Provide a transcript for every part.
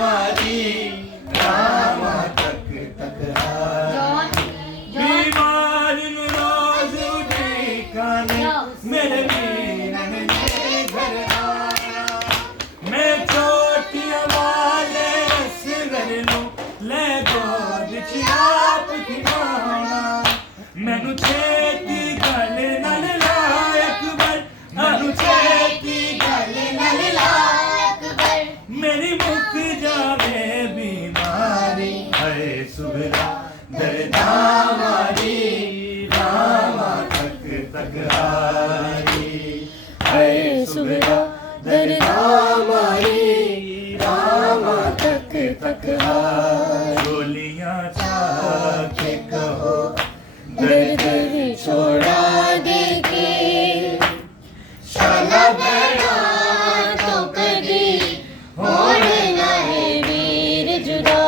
मारी रामा तक तक बीमार रोज उठे मेरे मीनन ने घर आना मैं चोटियां वाले असगर नूं ले गोद च आप खिलाना मैनू छेती गल नाल ला अकबर मैनू छेती गल नाल ला अकबर मेरी मुक जावे बीमारी है सुबरा दर्दा मारी रामा तक तक हारी है सुबरा दर्दा मारी रामा तक तक हारी झोलियां चाके कहो दर्द छोड़ा देके शाला बड़ा तो कदी होड़ ना है वीर जुदा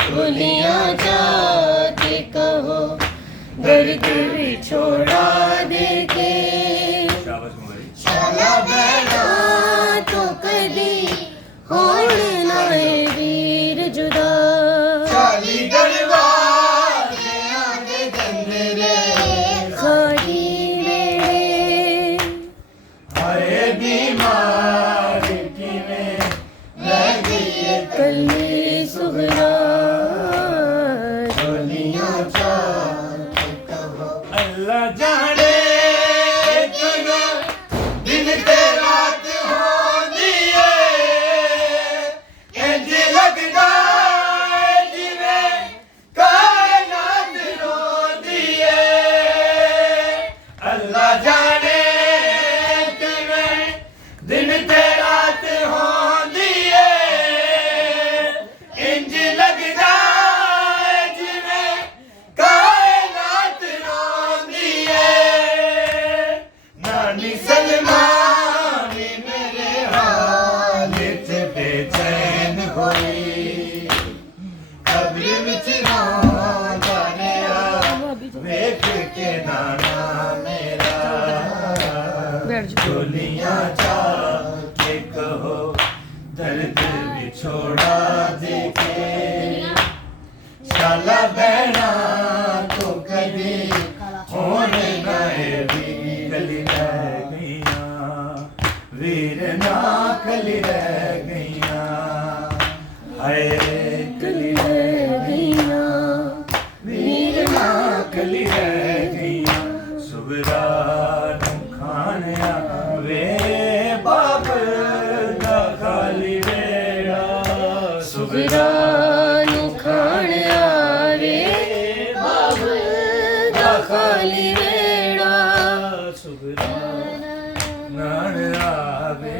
गोलियां जाके कहो दर्द छोड़ा देके शाला बड़ा तो कदी होड़ ना है वीर जुदा चाली दरवाजे आगे जंदरे खाली वेड़े हाय बीमार किवें रह गई कल्ली सुगरा झोलियां चाके कहो अल्लाह जाने कदों दिन ते रात होंदी है इंज लगदा जिवें कायनात रोंदी है अल्लाह जाने किवें दिन ते रात होंदी है इंज लगदा जिवें कायनात रोंदी है नानी सलमा भी मेरे हाल च बेचैन होई कब्र विच रोंदा रहा वेख के नाना मेरा झोलियां चाके कहो दर्द विछोड़ा देके शाला बहना तो कभी होने गए भी कली रह गईया वीर ना कली रह गईया हाय कली रह गईया वीर ना कली रह गईया सुबरा खान वे बाप दा खाली वेड़ा सुबरा खान आवे बाप दा खाली वेड़ा सुबरा नान आवे